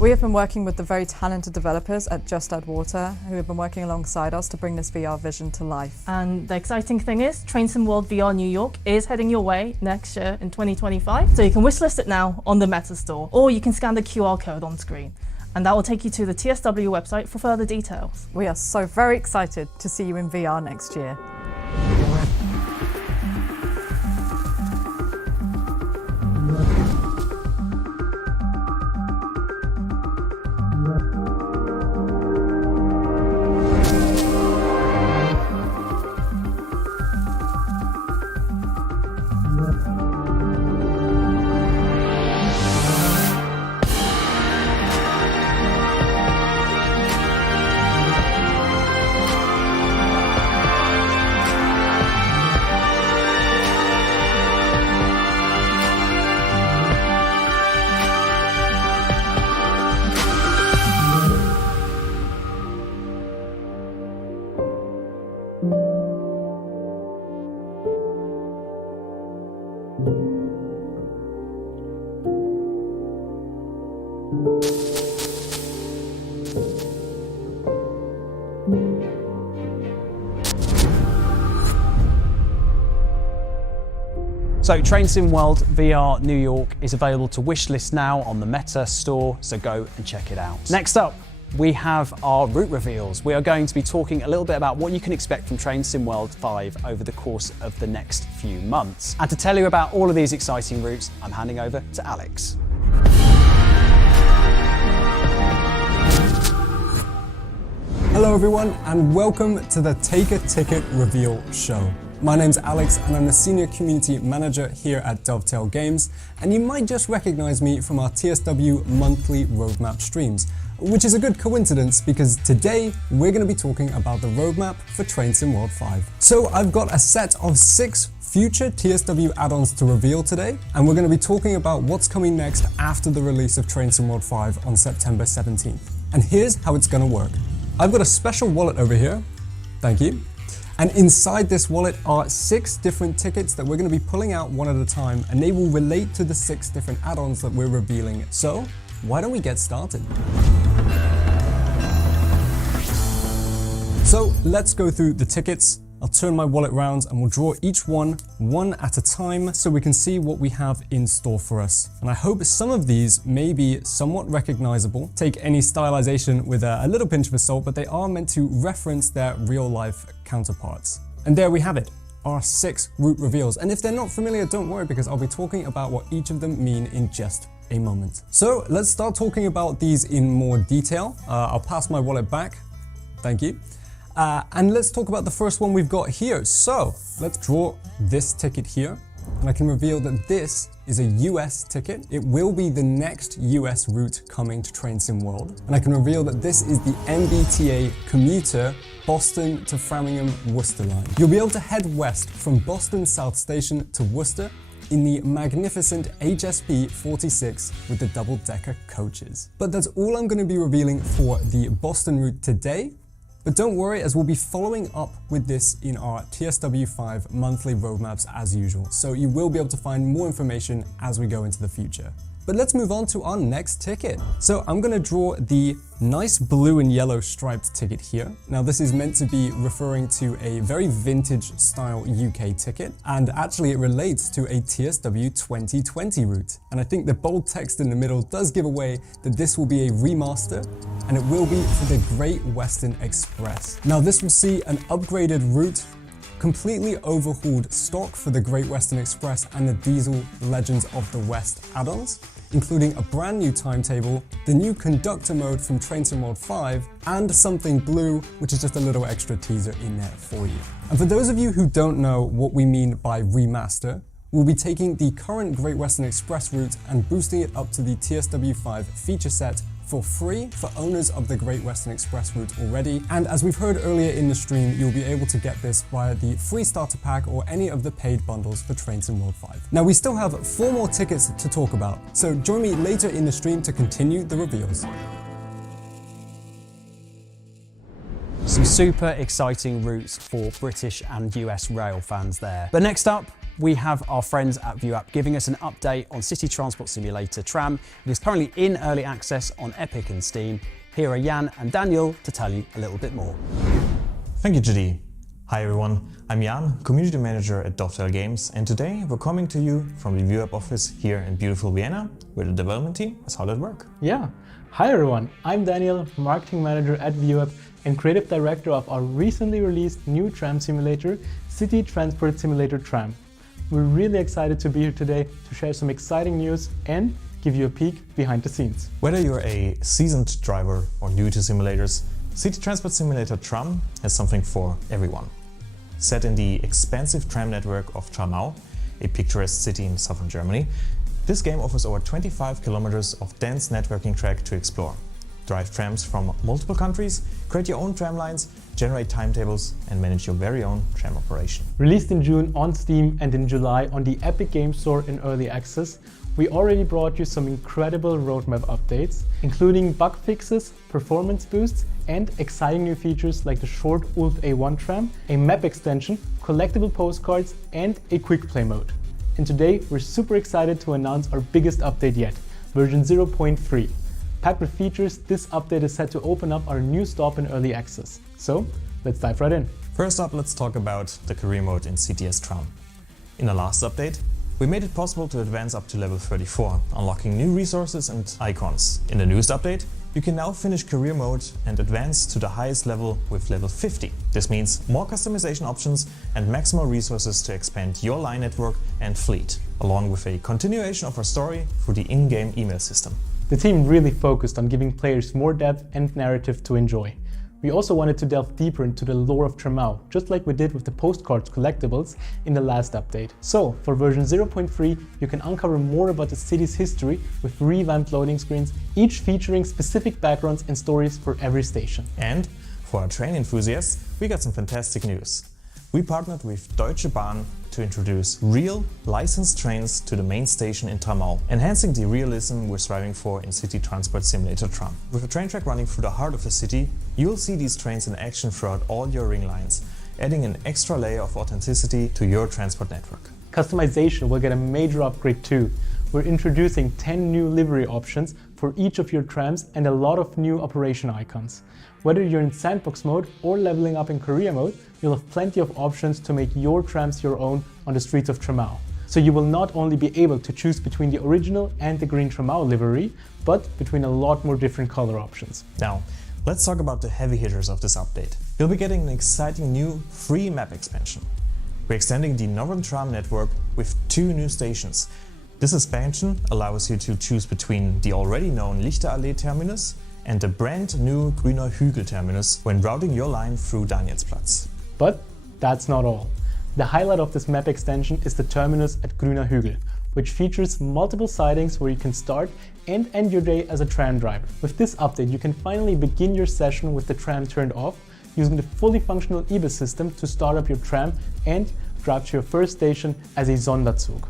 We have been working with the very talented developers at Just Add Water, who have been working alongside us to bring this VR vision to life. And the exciting thing is, Train Sim World VR New York is heading your way next year in 2025. So you can wishlist it now on the Meta store, or you can scan the QR code on screen. And that will take you to the TSW website for further details. We are so very excited to see you in VR next year. So Train Sim World VR New York is available to wishlist now on the Meta store, so go and check it out. Next up, we have our route reveals. We are going to be talking a little bit about what you can expect from Train Sim World 5 over the course of the next few months. And to tell you about all of these exciting routes, I'm handing over to Alex. Hello everyone, and welcome to the Take a Ticket Reveal Show. My name's Alex and I'm the Senior Community Manager here at Dovetail Games, and you might just recognize me from our TSW monthly roadmap streams, which is a good coincidence because today we're going to be talking about the roadmap for Train Sim World 5. So I've got a set of 6 future TSW add-ons to reveal today, and we're going to be talking about what's coming next after the release of Train Sim World 5 on September 17th. And here's how it's going to work. I've got a special wallet over here, thank you, and inside this wallet are 6 different tickets that we're going to be pulling out one at a time, and they will relate to the 6 different add-ons that we're revealing. So why don't we get started? So let's go through the tickets. I'll turn my wallet round and we'll draw each one at a time so we can see what we have in store for us. And I hope some of these may be somewhat recognizable. Take any stylization with a little pinch of salt, but they are meant to reference their real life counterparts. And there we have it, our 6 route reveals. And if they're not familiar, don't worry, because I'll be talking about what each of them mean in just a moment. So let's start talking about these in more detail. I'll pass my wallet back, thank you. And let's talk about the first one we've got here. So let's draw this ticket here, and I can reveal that this is a US ticket. It will be the next US route coming to Train Sim World. And I can reveal that this is the MBTA commuter Boston to Framingham Worcester line. You'll be able to head west from Boston South Station to Worcester in the magnificent HSP 46 with the double-decker coaches. But that's all I'm going to be revealing for the Boston route today. But don't worry, as we'll be following up with this in our TSW 5 monthly roadmaps as usual. So you will be able to find more information as we go into the future. But let's move on to our next ticket. So I'm gonna draw the nice blue and yellow striped ticket here. Now this is meant to be referring to a very vintage style UK ticket, and actually it relates to a TSW 2020 route. And I think the bold text in the middle does give away that this will be a remaster, and it will be for the Great Western Express. Now this will see an upgraded route, completely overhauled stock for the Great Western Express and the Diesel Legends of the West add-ons, including a brand new timetable, the new conductor mode from Train Sim World 5, and something blue, which is just a little extra teaser in there for you. And for those of you who don't know what we mean by remaster, we'll be taking the current Great Western Express route and boosting it up to the TSW 5 feature set for free for owners of the Great Western Express route already. And as we've heard earlier in the stream, you'll be able to get this via the free starter pack or any of the paid bundles for Train Sim World 5. Now we still have 4 more tickets to talk about, so join me later in the stream to continue the reveals. Some super exciting routes for British and US rail fans there. But next up, we have our friends at ViewApp giving us an update on City Transport Simulator Tram. It is currently in early access on Epic and Steam. Here are Jan and Daniel to tell you a little bit more. Thank you, JD. Hi everyone, I'm Jan, Community Manager at Dovetail Games, and today we're coming to you from the ViewApp office here in beautiful Vienna, where the development team is hard at work. Yeah. Hi everyone, I'm Daniel, Marketing Manager at ViewApp and Creative Director of our recently released new tram simulator, City Transport Simulator Tram. We're really excited to be here today to share some exciting news and give you a peek behind the scenes. Whether you're a seasoned driver or new to simulators, City Transport Simulator Tram has something for everyone. Set in the expansive tram network of Tram, a picturesque city in southern Germany, this game offers over 25 kilometers of dense networking track to explore. Drive trams from multiple countries, create your own tram lines, generate timetables and manage your very own tram operation. Released in June on Steam and in July on the Epic Games Store in early access, we already brought you some incredible roadmap updates, including bug fixes, performance boosts, and exciting new features like the short Ulf A1 tram, a map extension, collectible postcards, and a quick play mode. And today we're super excited to announce our biggest update yet, version 0.3. Packed with features, this update is set to open up our new stop in early access. So let's dive right in. First up, let's talk about the career mode in CTS Tram. In the last update, We made it possible to advance up to level 34, unlocking new resources and icons. In the newest update, you can now finish career mode and advance to the highest level with level 50. This means more customization options and maximal resources to expand your line network and fleet, along with a continuation of our story through the in-game email system. The team really focused on giving players more depth and narrative to enjoy. We also wanted to delve deeper into the lore of Tram, just like we did with the postcards collectibles in the last update. So, for version 0.3, you can uncover more about the city's history with revamped loading screens, each featuring specific backgrounds and stories for every station. And for our train enthusiasts, we got some fantastic news. We partnered with Deutsche Bahn to introduce real, licensed trains to the main station in Tram, enhancing the realism we're striving for in City Transport Simulator Tram. With a train track running through the heart of the city, you'll see these trains in action throughout all your ring lines, adding an extra layer of authenticity to your transport network. Customization will get a major upgrade too. We're introducing 10 new livery options for each of your trams and a lot of new operation icons. Whether you're in sandbox mode or leveling up in career mode, you'll have plenty of options to make your trams your own on the streets of Tram. So you will not only be able to choose between the original and the green Tram livery, but between a lot more different color options. Now, let's talk about the heavy hitters of this update. You'll be getting an exciting new free map expansion. We're extending the Northern Tram network with 2 new stations. This expansion allows you to choose between the already known Lichterallee terminus and the brand new Grüner Hügel terminus when routing your line through Danielsplatz. But that's not all. The highlight of this map extension is the terminus at Grüner Hügel, which features multiple sidings where you can start and end your day as a tram driver. With this update, you can finally begin your session with the tram turned off, using the fully functional eBus system to start up your tram and drive to your first station as a Sonderzug.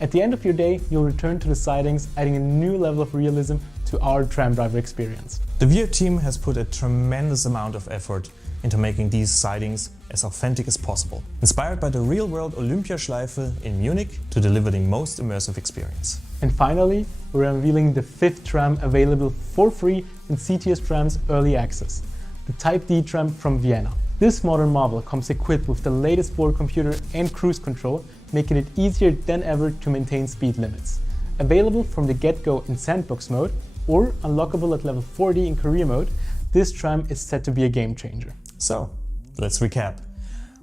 At the end of your day, you'll return to the sidings, adding a new level of realism to our tram driver experience. The VR team has put a tremendous amount of effort into making these sidings as authentic as possible, inspired by the real-world Olympiaschleife in Munich to deliver the most immersive experience. And finally, we're unveiling the 5th tram available for free in CTS Tram's early access, the Type D tram from Vienna. This modern marvel comes equipped with the latest board computer and cruise control, making it easier than ever to maintain speed limits. Available from the get-go in sandbox mode or unlockable at level 40 in career mode, this tram is set to be a game changer. So, let's recap.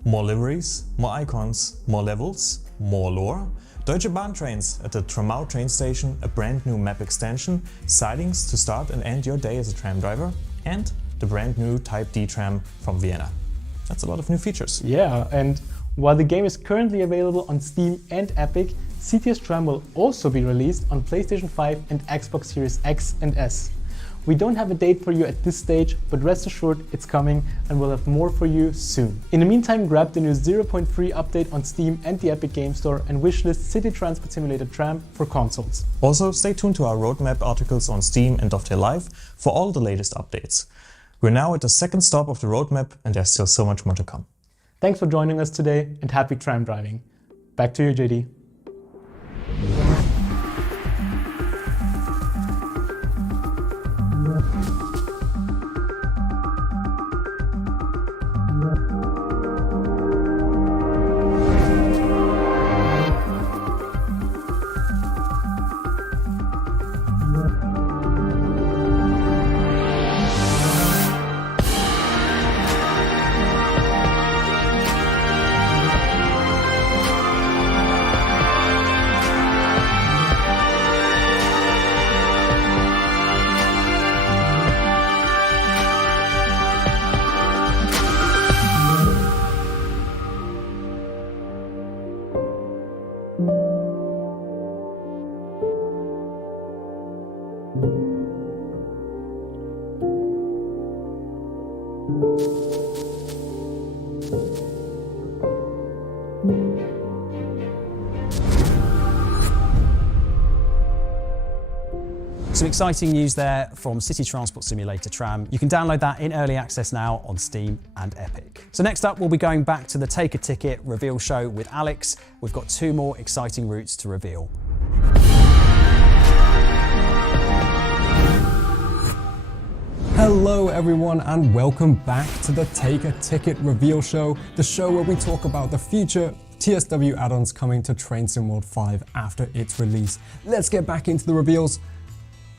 More liveries, more icons, more levels, more lore, Deutsche Bahn trains at the Tram train station, a brand new map extension, sidings to start and end your day as a tram driver, and the brand new Type D tram from Vienna. That's a lot of new features. Yeah, and while the game is currently available on Steam and Epic, CTS Tram will also be released on PlayStation 5 and Xbox Series X and S. We don't have a date for you at this stage, but rest assured it's coming and we'll have more for you soon. In the meantime, grab the new 0.3 update on Steam and the Epic Game Store and wishlist City Transport Simulator Tram for consoles. Also, stay tuned to our roadmap articles on Steam and Dovetail Live for all the latest updates. We're now at the second stop of the roadmap and there's still so much more to come. Thanks for joining us today and happy tram driving. Back to you, JD. Some exciting news there from City Transport Simulator Tram. You can download that in early access now on Steam and Epic. So next up, we'll be going back to the Take a Ticket reveal show with Alex. We've got 2 more exciting routes to reveal. Hello everyone and welcome back to the Take a Ticket reveal show, the show where we talk about the future of TSW add-ons coming to Train Sim World 5 after its release. Let's get back into the reveals.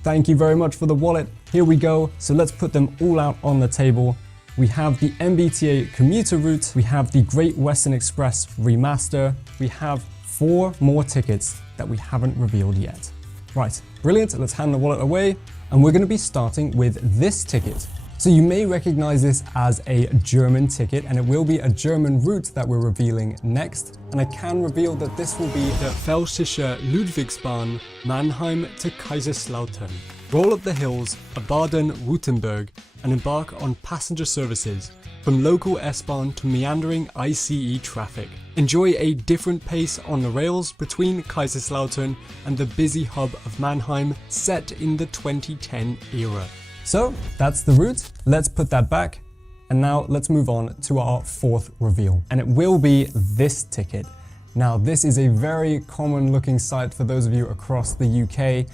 Thank you very much for the wallet. Here we go. So let's put them all out on the table. We have the MBTA commuter route. We have the Great Western Express Remaster. We have 4 more tickets that we haven't revealed yet. Right, brilliant. Let's hand the wallet away. And we're going to be starting with this ticket. So you may recognize this as a German ticket, and it will be a German route that we're revealing next. And I can reveal that this will be the Pfalzische Ludwigsbahn, Mannheim to Kaiserslautern. Roll up the hills of Baden-Württemberg and embark on passenger services from local S-Bahn to meandering ICE traffic. Enjoy a different pace on the rails between Kaiserslautern and the busy hub of Mannheim set in the 2010 era. So that's the route. Let's put that back. And now let's move on to our 4th reveal. And it will be this ticket. Now this is a very common looking site for those of you across the UK.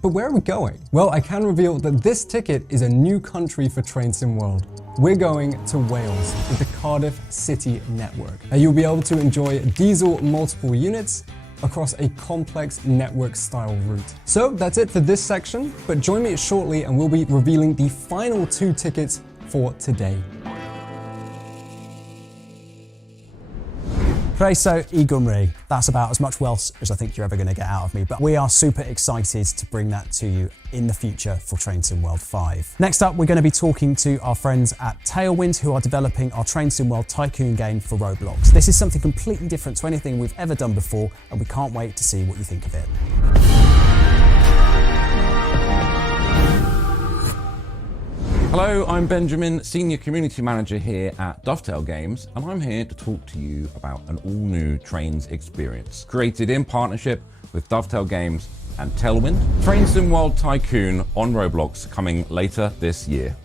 But where are we going? Well, I can reveal that this ticket is a new country for Train Sim World. We're going to Wales with the Cardiff City Network. You'll be able to enjoy diesel multiple units across a complex network style route. So that's it for this section, but join me shortly and we'll be revealing the final 2 tickets for today. Croeso I Gymru. That's about as much Welsh as I think you're ever going to get out of me, but we are super excited to bring that to you in the future for Train Sim World 5. Next up, we're going to be talking to our friends at Tailwind, who are developing our Train Sim World Tycoon game for Roblox. This is something completely different to anything we've ever done before, and we can't wait to see what you think of it. Hello, I'm Benjamin, Senior Community Manager here at Dovetail Games, and I'm here to talk to you about an all-new Trains experience, created in partnership with Dovetail Games and Tailwind. Train Sim World Tycoon on Roblox coming later this year.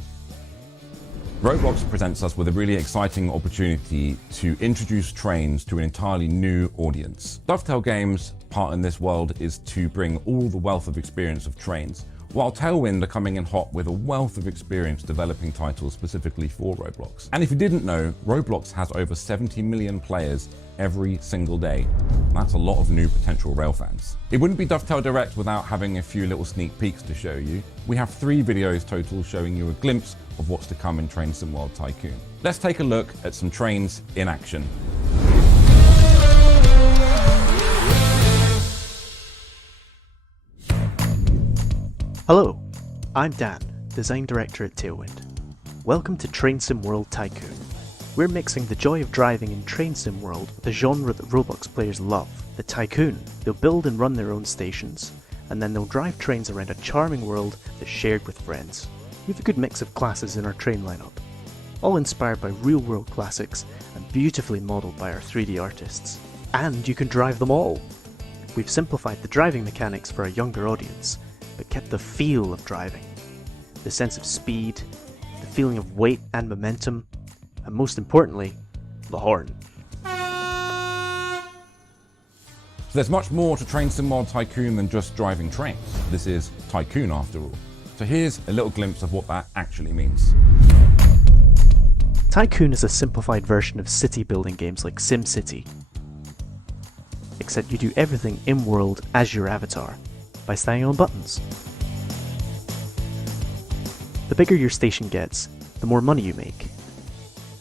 Roblox presents us with a really exciting opportunity to introduce trains to an entirely new audience. Dovetail Games' part in this world is to bring all the wealth of experience of trains, while Tailwind are coming in hot with a wealth of experience developing titles specifically for Roblox. And if you didn't know, Roblox has over 70 million players every single day. That's a lot of new potential rail fans. It wouldn't be Dovetail Direct without having a few little sneak peeks to show you. We have 3 videos total showing you a glimpse of what's to come in Train Sim World Tycoon. Let's take a look at some trains in action. Hello, I'm Dan, Design Director at Tailwind. Welcome to Train Sim World Tycoon. We're mixing the joy of driving in Train Sim World with a genre that Roblox players love, the Tycoon. They'll build and run their own stations, and then they'll drive trains around a charming world that's shared with friends. We have a good mix of classes in our train lineup, all inspired by real-world classics and beautifully modelled by our 3D artists. And you can drive them all! We've simplified the driving mechanics for a younger audience, but kept the feel of driving, the sense of speed, the feeling of weight and momentum, and most importantly, the horn. So there's much more to Train Sim World Tycoon than just driving trains. This is Tycoon after all. So here's a little glimpse of what that actually means. Tycoon is a simplified version of city building games like SimCity, except you do everything in-world as your avatar, by standing on buttons. The bigger your station gets, the more money you make.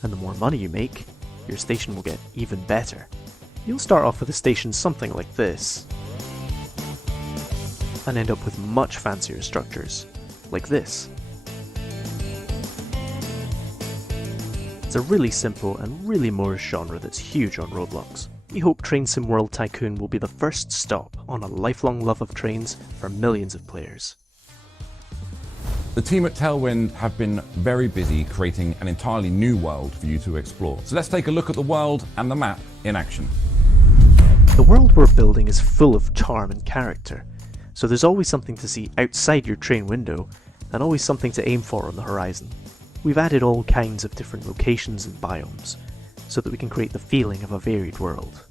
And the more money you make, your station will get even better. You'll start off with a station something like this, and end up with much fancier structures, like this. It's a really simple and really Moorish genre that's huge on Roblox. We hope Train Sim World Tycoon will be the first stop on a lifelong love of trains for millions of players. The team at Tailwind have been very busy creating an entirely new world for you to explore. So let's take a look at the world and the map in action. The world we're building is full of charm and character, so there's always something to see outside your train window and always something to aim for on the horizon. We've added all kinds of different locations and biomes, so that we can create the feeling of a varied world.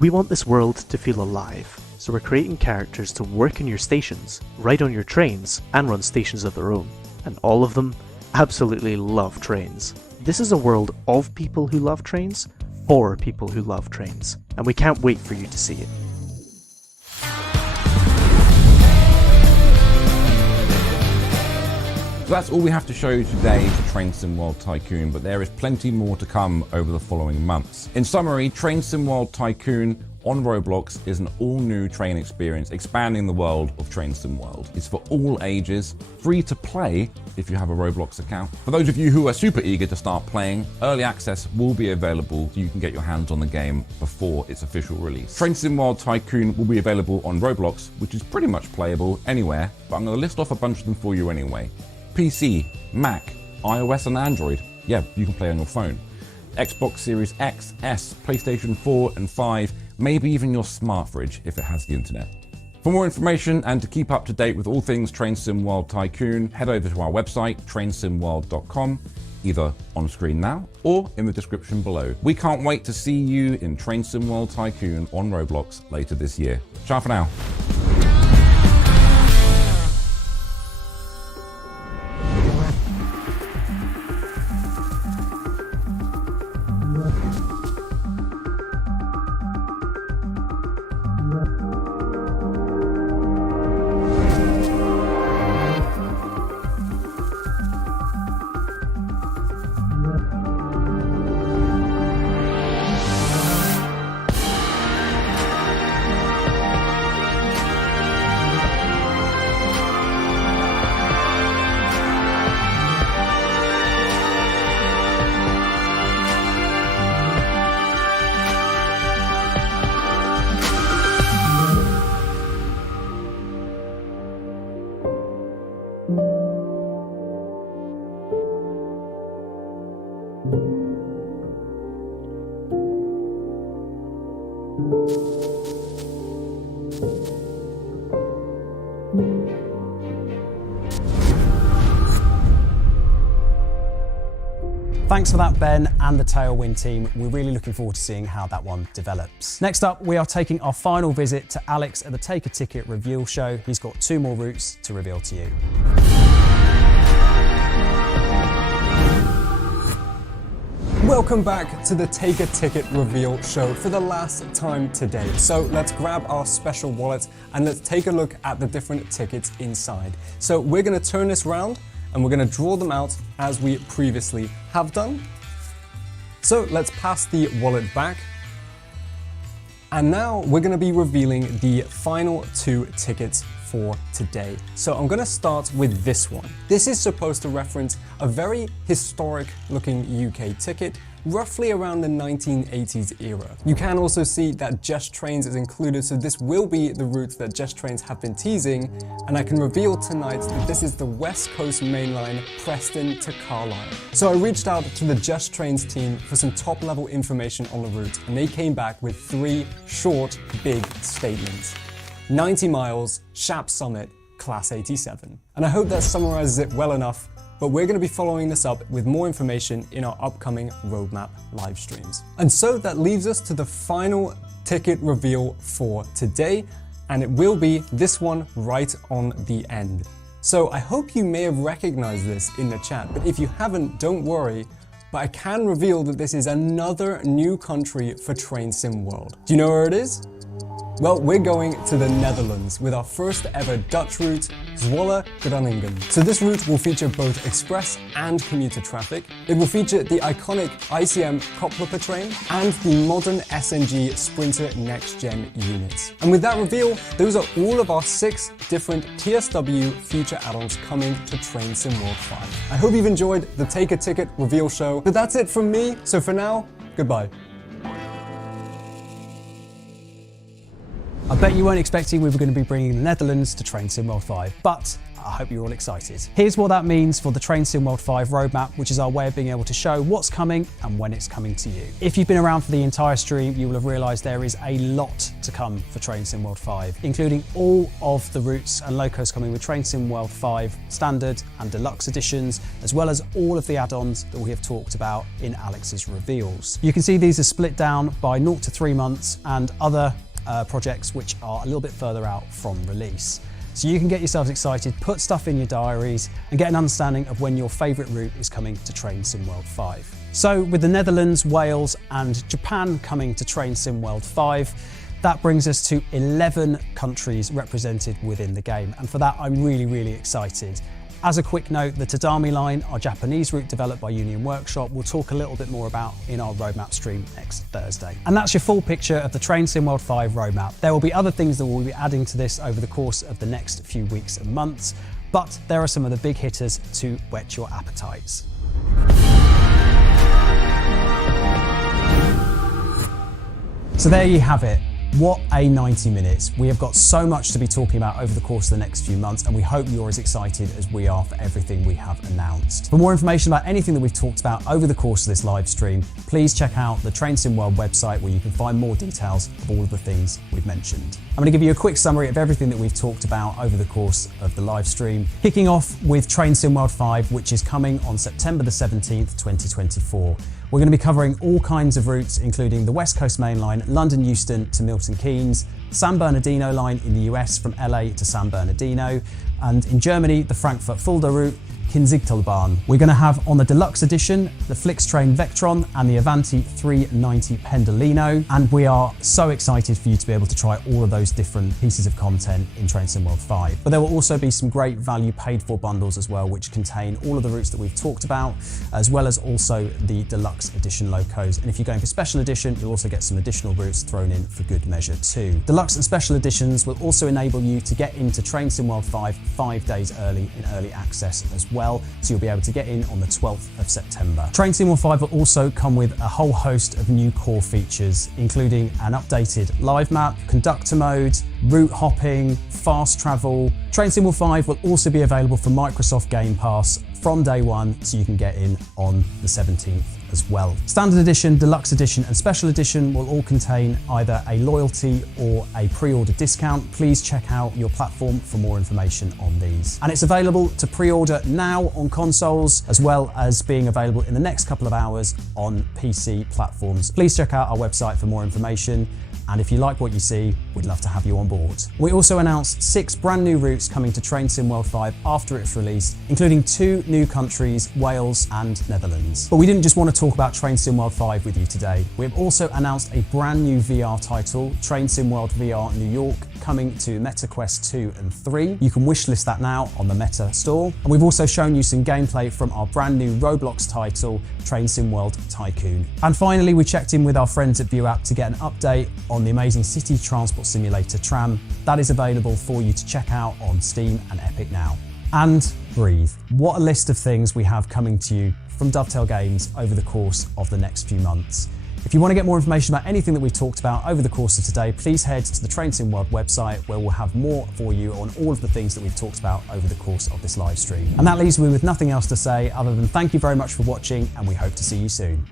We want this world to feel alive, so we're creating characters to work in your stations, ride on your trains, and run stations of their own. And all of them absolutely love trains. This is a world of people who love trains, for people who love trains, and we can't wait for you to see it. So that's all we have to show you today for Train Sim World Tycoon, but there is plenty more to come over the following months. In summary, Train Sim World Tycoon on Roblox is an all-new train experience, expanding the world of Train Sim World. It's for all ages, free to play if you have a Roblox account. For those of you who are super eager to start playing, early access will be available so you can get your hands on the game before its official release. Train Sim World Tycoon will be available on Roblox, which is pretty much playable anywhere, but I'm going to list off a bunch of them for you anyway. PC, Mac, iOS and Android. Yeah, you can play on your phone. Xbox Series X, S, PlayStation 4 and 5, maybe even your smart fridge if it has the internet. For more information and to keep up to date with all things Train Sim World Tycoon, head over to our website, trainsimworld.com, either on screen now or in the description below. We can't wait to see you in Train Sim World Tycoon on Roblox later this year. Ciao for now. Thanks for that, Ben and the Tailwind team. We're really looking forward to seeing how that one develops. Next up, we are taking our final visit to Alex at the Take a Ticket reveal show. He's got 2 more routes to reveal to you. Welcome back to the Take a Ticket reveal show for the last time today. So let's grab our special wallet and let's take a look at the different tickets inside. So we're going to turn this round and we're going to draw them out as we previously have done. So let's pass the wallet back. And now we're going to be revealing the final 2 tickets for today. So I'm going to start with this one. This is supposed to reference a very historic looking UK ticket, roughly around the 1980s era. You can also see that Just Trains is included, so this will be the route that Just Trains have been teasing, and I can reveal tonight that this is the West Coast Main Line, Preston to Carlisle. So I reached out to the Just Trains team for some top level information on the route, and they came back with 3 short, big statements. 90 miles, Shap Summit, Class 87. And I hope that summarizes it well enough, but we're going to be following this up with more information in our upcoming roadmap live streams. And so that leaves us to the final ticket reveal for today, and it will be this one right on the end. So I hope you may have recognized this in the chat, but if you haven't, don't worry, but I can reveal that this is another new country for Train Sim World. Do you know where it is? Well, we're going to the Netherlands with our first ever Dutch route, Zwolle-Groningen. So this route will feature both express and commuter traffic. It will feature the iconic ICM Koploper train and the modern SNG Sprinter Next Gen units. And with that reveal, those are all of our 6 different TSW feature add-ons coming to Train Sim World 5. I hope you've enjoyed the Take a Ticket reveal show, but that's it from me. So for now, goodbye. I bet you weren't expecting we were going to be bringing the Netherlands to Train Sim World 5, but I hope you're all excited. Here's what that means for the Train Sim World 5 roadmap, which is our way of being able to show what's coming and when it's coming to you. If you've been around for the entire stream, you will have realised there is a lot to come for Train Sim World 5, including all of the routes and locos coming with Train Sim World 5 Standard and Deluxe editions, as well as all of the add-ons that we have talked about in Alex's reveals. You can see these are split down by 0 to 3 months and other projects which are a little bit further out from release. so you can get yourselves excited, put stuff in your diaries, and get an understanding of when your favourite route is coming to Train Sim World 5. So with the Netherlands, Wales and Japan coming to Train Sim World 5, that brings us to 11 countries represented within the game. And for that, I'm really excited. As a quick note, the Tadami Line, our Japanese route developed by Union Workshop, we'll talk a little bit more about in our roadmap stream next Thursday. And that's your full picture of the Train Sim World 5 roadmap. There will be other things that we'll be adding to this over the course of the next few weeks and months, but there are some of the big hitters to whet your appetites. So there you have it. What a 90 minutes. We have got so much to be talking about over the course of the next few months, and we hope you're as excited as we are for everything we have announced. For more information about anything that we've talked about over the course of this live stream, please check out the Train Sim World website where you can find more details of all of the things we've mentioned. I'm going to give you a quick summary of everything that we've talked about over the course of the live stream, kicking off with Train Sim World 5, which is coming on September the 17th, 2024. We're going to be covering all kinds of routes, including the West Coast Main Line, London Euston to Milton Keynes, San Bernardino Line in the US from LA to San Bernardino, and in Germany, the Frankfurt-Fulda route, Kinzigtalbahn. We're going to have on the deluxe edition the FlixTrain Vectron and the Avanti 390 Pendolino, and we are so excited for you to be able to try all of those different pieces of content in Train Sim World 5. But there will also be some great value paid for bundles as well, which contain all of the routes that we've talked about, as well as also the deluxe edition locos. And if you're going for special edition, you'll also get some additional routes thrown in for good measure too. Deluxe and special editions will also enable you to get into Train Sim World 5 days early in early access as well. So you'll be able to get in on the 12th of September. Train Sim World 5 will also come with a whole host of new core features, including an updated live map, conductor mode, route hopping, fast travel. Train Sim World 5 will also be available for Microsoft Game Pass from day one, so you can get in on the 17th as well. Standard edition, deluxe edition and special edition will all contain either a loyalty or a pre-order discount. Please check out your platform for more information on these. And it's available to pre-order now on consoles, as well as being available in the next couple of hours on PC platforms. Please check out our website for more information. And if you like what you see, we'd love to have you on board. We also announced 6 brand new routes coming to Train Sim World 5 after its release, including 2 new countries, Wales and Netherlands. But we didn't just want to talk about Train Sim World 5 with you today. We've also announced a brand new VR title, Train Sim World VR New York, coming to Meta Quest 2 and 3. You can wishlist that now on the Meta store. And we've also shown you some gameplay from our brand new Roblox title, Train Sim World Tycoon. And finally, we checked in with our friends at ViewApp to get an update on the amazing city transport simulator Tram. That is available for you to check out on Steam and Epic now. And breathe. What a list of things we have coming to you from Dovetail Games over the course of the next few months. If you want to get more information about anything that we've talked about over the course of today, please head to the Train Sim World website, where we'll have more for you on all of the things that we've talked about over the course of this live stream. And that leaves me with nothing else to say other than thank you very much for watching, and we hope to see you soon.